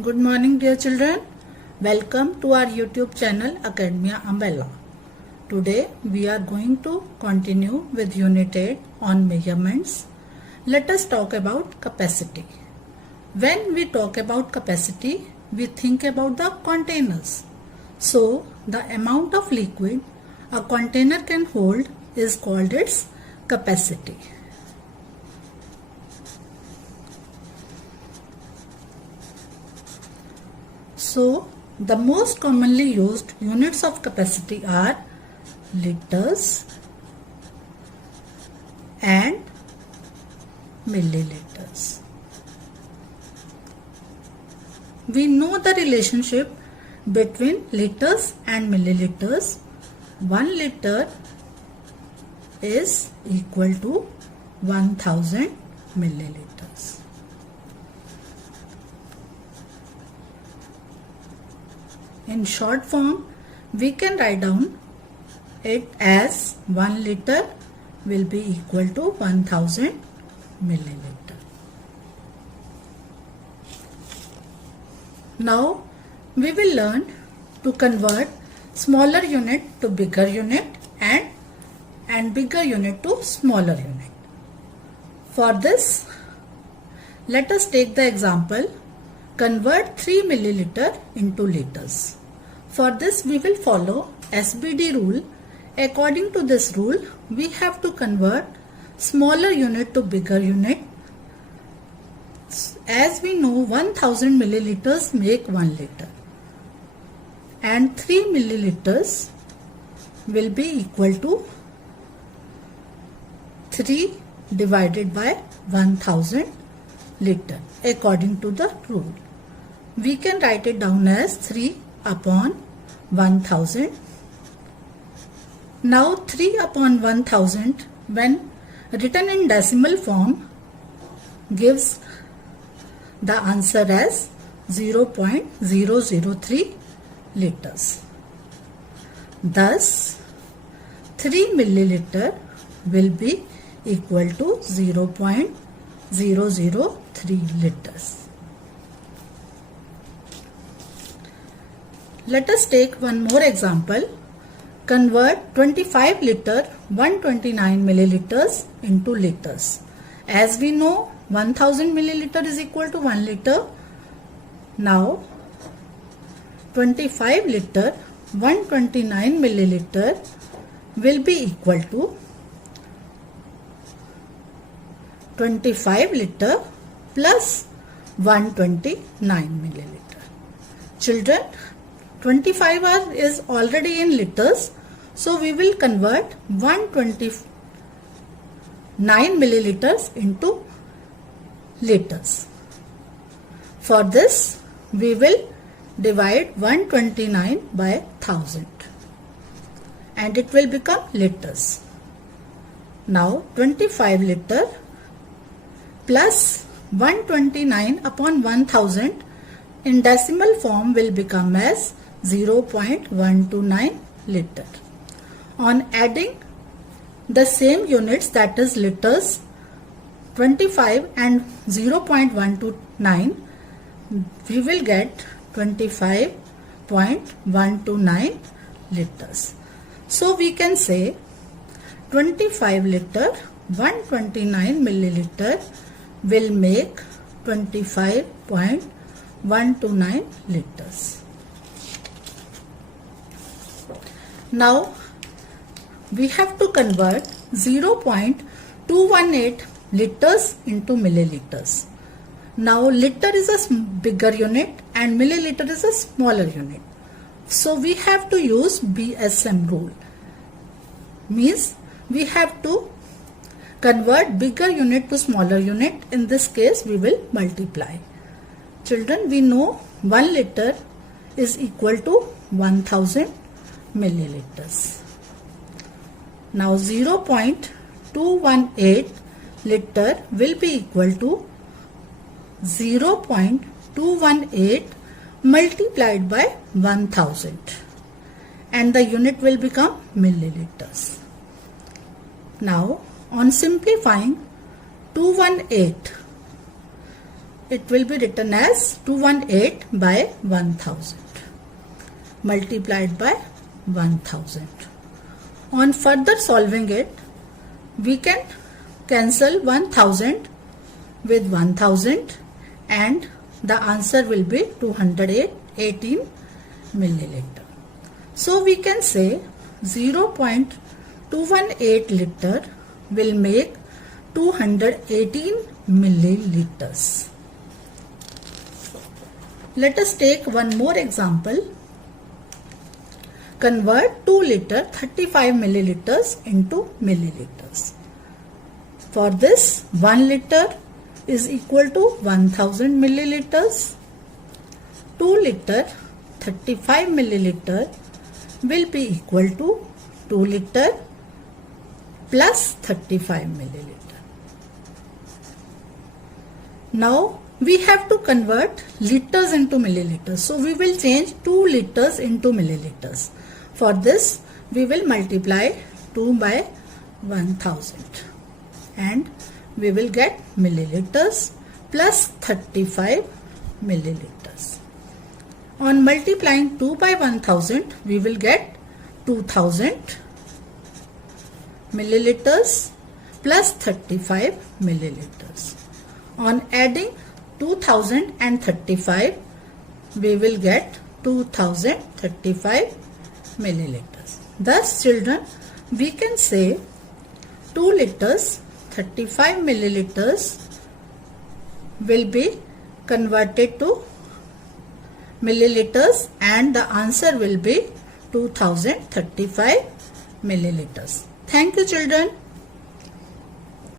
Good morning, dear children. Welcome to our YouTube channel Academia Umbrella. Today we are going to continue with Unit 8 on measurements. Let us talk about capacity. When we talk about capacity, we think about the containers. So, the amount of liquid a container can hold is called its capacity. So, the most commonly used units of capacity are liters and milliliters. We know the relationship between liters and milliliters. 1 liter is equal to 1000 milliliters. In short form, we can write down it as 1 liter will be equal to 1000 milliliter. Now, we will learn to convert smaller unit to bigger unit and bigger unit to smaller unit. For this, let us take the example, convert 3 milliliter into liters. For this, we will follow SBD rule. According to this rule, we have to convert smaller unit to bigger unit. As we know, 1000 milliliters make 1 liter and 3 milliliters will be equal to 3 divided by 1000 liter according to the rule. We can write it down as 3 upon 1000. Now 3 upon 1000 when written in decimal form gives the answer as 0.003 liters. Thus 3 milliliter will be equal to 0.003 liters. Let us take one more example. Convert 25 liter 129 milliliters into liters. As we know, 1000 milliliter is equal to 1 liter. Now 25 liter 129 milliliter will be equal to 25 liter plus 129 milliliter. Children, 25 is already in liters, so we will convert 129 milliliters into liters. For this, we will divide 129 by 1000 and it will become liters. Now 25 liter plus 129 upon 1000 in decimal form will become as 0.129 liter. On adding the same units, that is liters, 25 and 0.129, we will get 25.129 liters. So we can say 25 liter 129 milliliter will make 25.129 liters. Now we have to convert 0.218 liters into milliliters. Now liter is a bigger unit and milliliter is a smaller unit. So we have to use BSM rule. Means we have to convert bigger unit to smaller unit. In this case, we will multiply. Children, we know 1 liter is equal to 1000 milliliters. Now 0.218 liter will be equal to 0.218 multiplied by 1000 and the unit will become milliliters. Now on simplifying, 218 it will be written as 218 by 1000 multiplied by 1000. On further solving it, we can cancel 1000 with 1000 and the answer will be 218 milliliter. So we can say 0.218 liter will make 218 milliliters. Let us take one more example. Convert 2 liter 35 milliliters into milliliters. For this, 1 liter is equal to 1000 milliliters. 2 liter 35 milliliter will be equal to 2 liter plus 35 milliliter. Now we have to convert liters into milliliters. So we will change 2 liters into milliliters. For this, we will multiply 2 by 1000 and we will get milliliters plus 35 milliliters. On multiplying 2 by 1000, we will get 2000 milliliters plus 35 milliliters. On adding 2000 and 35, we will get 2035 milliliters. Thus, children, we can say 2 liters 35 milliliters will be converted to milliliters and the answer will be 2035 milliliters. Thank you, children.